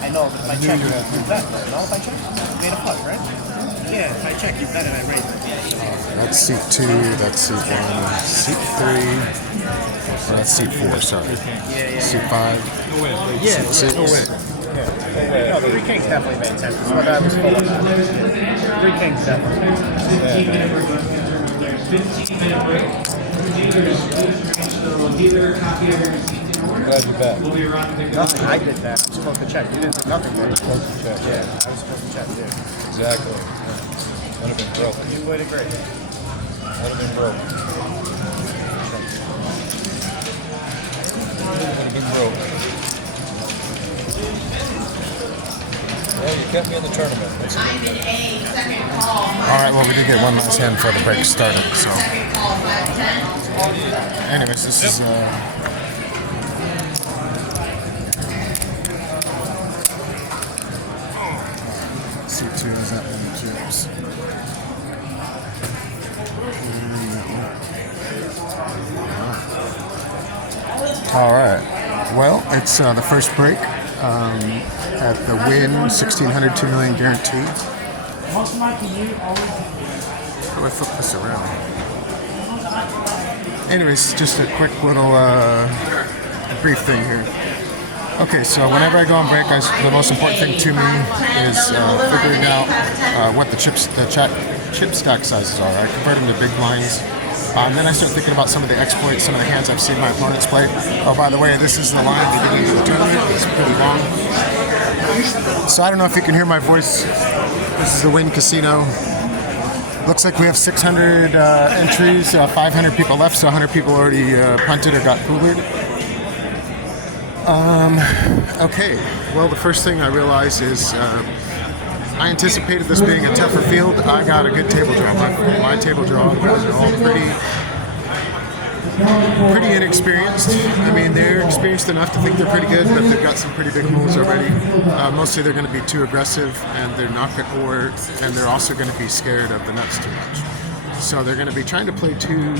I know, but if I check, you bet. No, if I check, you made a putt, right? Yeah, if I check, you bet and I raise it. That's seat 2, that's seat 1, seat 3, oh, that's seat 4, sorry. Seat 5, seat 6. No, the 3 Kings definitely made sense. So that was full of that. 3 Kings definitely made sense. I'm glad you bet. Nothing, I did that. I'm supposed to check. You didn't do nothing, man. Supposed to check. Yeah, I was supposed to check, too. Exactly. Would have been broke. You played it great. Would have been broke. Would have been broke. Well, you kept me in the tournament. I'm in a second call. Alright, well, we did get one last hand before the break started, so. Second call, 510. Anyways, this is, seat 2 is that one, chips. Alright, well, it's the first break at the Wynn 1600 2 million guarantee. How do I flip this around? Anyways, just a quick little brief thing here. Okay, so whenever I go on break, the most important thing to me is figuring out what the chip stack sizes are. I convert them to big blinds. And then I start thinking about some of the exploits, some of the hands I've seen my opponents play. Oh, by the way, this is the line beginning of the tournament. It's pretty long. So I don't know if you can hear my voice. This is the Wynn Casino. Looks like we have 600 entries, 500 people left, so 100 people already punted or got coolered. Okay, well, the first thing I realized is I anticipated this being a tougher field. I got a good table draw. My table draw was all pretty inexperienced. I mean, they're experienced enough to think they're pretty good, but they've got some pretty big moves already. Mostly they're going to be too aggressive, and they're not going to, and they're also going to be scared of the nuts too much. So they're going to be trying to play too.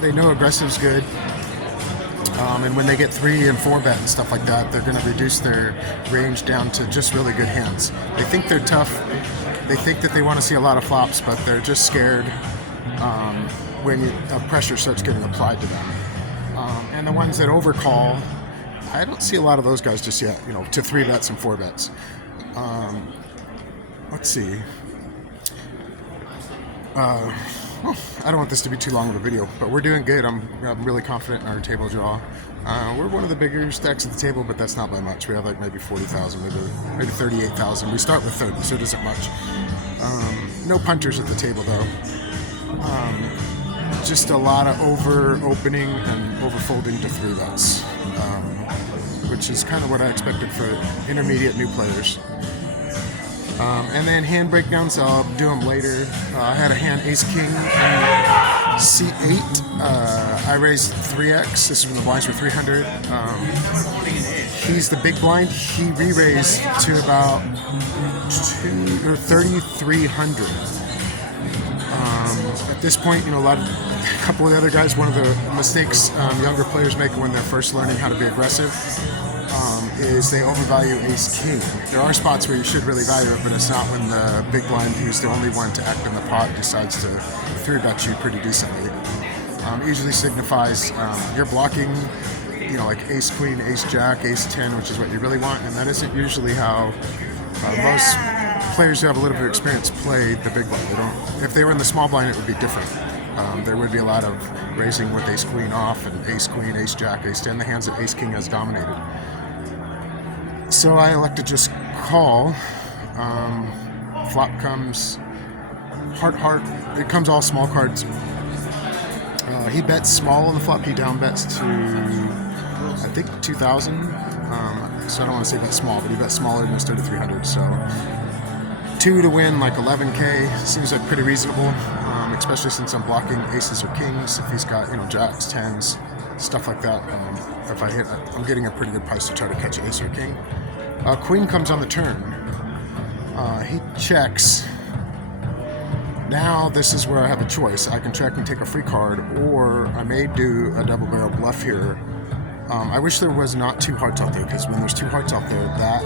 They know aggressive's good. And when they get 3 and 4 bet and stuff like that, they're going to reduce their range down to just really good hands. They think they're tough. They think that they want to see a lot of flops, but they're just scared when pressure starts getting applied to them. And the ones that overcall, I don't see a lot of those guys just yet, to 3 bets and 4 bets. Let's see. I don't want this to be too long of a video, but we're doing good. I'm really confident in our table draw. We're one of the bigger stacks at the table, but that's not by much. We have like maybe 40,000, maybe 38,000. We start with 30, so it isn't much. No punters at the table though. Just a lot of over-opening and over-folding to 3 bets, which is kind of what I expected for intermediate new players. And then hand breakdowns, I'll do them later. I had a hand ace-king in C8. I raised 3x. This is when the blinds were 300. He's the big blind. He re-raised to about 3,300. At this point, a couple of the other guys, one of the mistakes younger players make when they're first learning how to be aggressive is they overvalue ace-king. There are spots where you should really value it, but it's not when the big blind, who's the only one to act in the pot, decides to 3-bet you pretty decently. Usually signifies you're blocking, like ace-queen, ace-jack, ace-10, which is what you really want, and that isn't usually how most players who have a little bit of experience play the big blind. If they were in the small blind, it would be different. There would be a lot of raising with ace-queen off and ace-queen, ace-jack, ace-10, the hands that ace-king has dominated. So I elect to just call. Flop comes heart. It comes all small cards. He bets small on the flop. He down bets to, I think, 2,000. So I don't want to say bet small, but he bet smaller than his 3,300. So 2 to win like 11K seems like pretty reasonable, especially since I'm blocking aces or kings. If he's got jacks, 10s, stuff like that. If I hit, I'm getting a pretty good price to try to catch ace or king. Queen comes on the turn. He checks. Now this is where I have a choice. I can check and take a free card, or I may do a double barrel bluff here I wish there was not two hearts out there, because when there's two hearts out there, that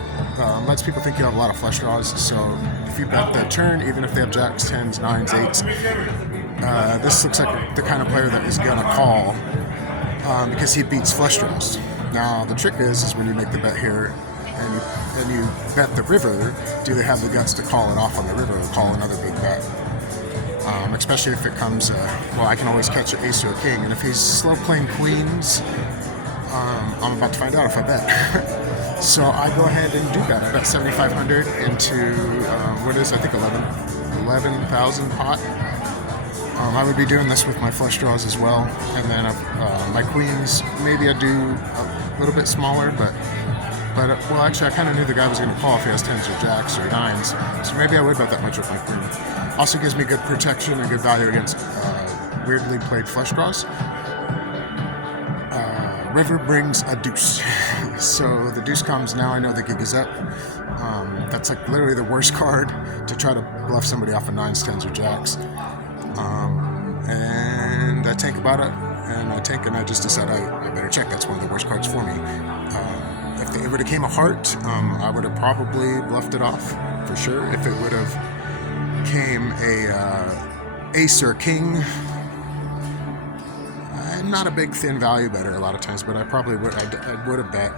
lets people think you have a lot of flush draws. So if you bet the turn, even if they have jacks, 10s, 9s, 8s, this looks like the kind of player that is going to call because he beats flush draws. Now the trick is when you make the bet here and you bet the river, do they have the guts to call it off on the river or call another big bet? Especially if it comes, well, I can always catch an ace or a king, and if he's slow playing queens, I'm about to find out if I bet. So I go ahead and do that. I bet 7,500 into what is, I think 11,000 pot. I would be doing this with my flush draws as well, and then my queens, maybe I do a little bit smaller, but well, actually I kind of knew the guy was going to call if he has 10s or jacks or 9s, so maybe I would bet that much with my queen. Also gives me good protection and good value against weirdly played flush draws. River brings a deuce. So the deuce comes, now I know the gig is up. That's like literally the worst card to try to bluff somebody off of 9s, 10s, or jacks. And I think about it, and I just decide I better check. That's one of the worst cards for me. If it would have came a heart, I would have probably bluffed it off for sure. If it would have came a ace or king, I'm not a big thin value better a lot of times, but I probably would. I would have bet.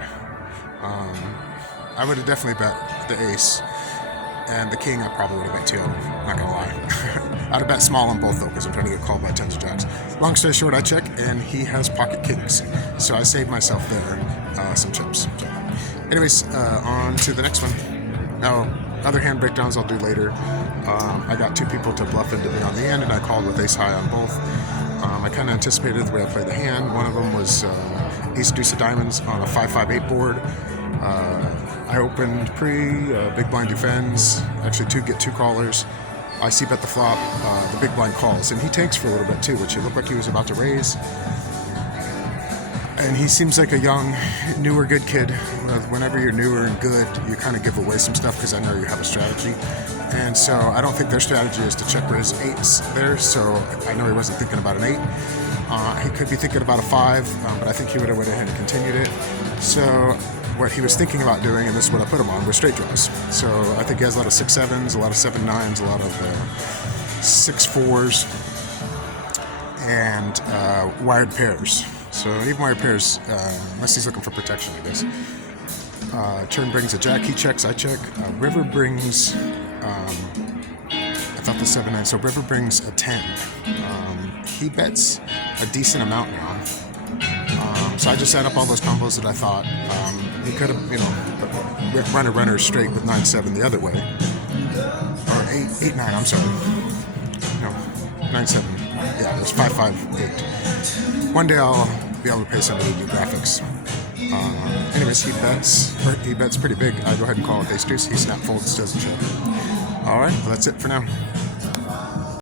I would have definitely bet the ace, and the king I probably would have bet too. I'm not gonna lie. I'd have bet small on both though, because I'm trying to get called by 10s or jacks. Long story short, I check, and he has pocket kings, so I saved myself there some chips. So, anyways, on to the next one. Now, other hand breakdowns I'll do later. I got two people to bluff into me on the end, and I called with ace high on both. I kind of anticipated the way I played the hand. One of them was ace deuce of diamonds on a 5-5-8 board. I opened big blind defends. Actually, get two callers. I see bet the flop. The big blind calls, and he takes for a little bit too, which it looked like he was about to raise. And he seems like a young, newer, good kid. Whenever you're newer and good, you kind of give away some stuff because I know you have a strategy. And so I don't think their strategy is to check raise 8s there, so I know he wasn't thinking about an 8. He could be thinking about a 5, but I think he would have went ahead and continued it. So what he was thinking about doing, and this is what I put him on, was straight draws. So I think he has a lot of 6-7s, a lot of 7-9s, a lot of 6-4s, and wired pairs. So even wired pairs, unless he's looking for protection, I guess. Turn brings a jack, he checks, I check. River brings, I thought the 7-9, so river brings a 10. He bets a decent amount now. So I just set up all those combos that I thought. He could have, run a runner straight with 9-7 the other way. Or 8-9, I'm sorry. No, 9-7. Yeah, there's 5-5-8. One day I'll be able to pay somebody to do graphics. Anyways, he bets pretty big. I go ahead and call it ace deuce. He snap folds, doesn't show. All right, well, that's it for now.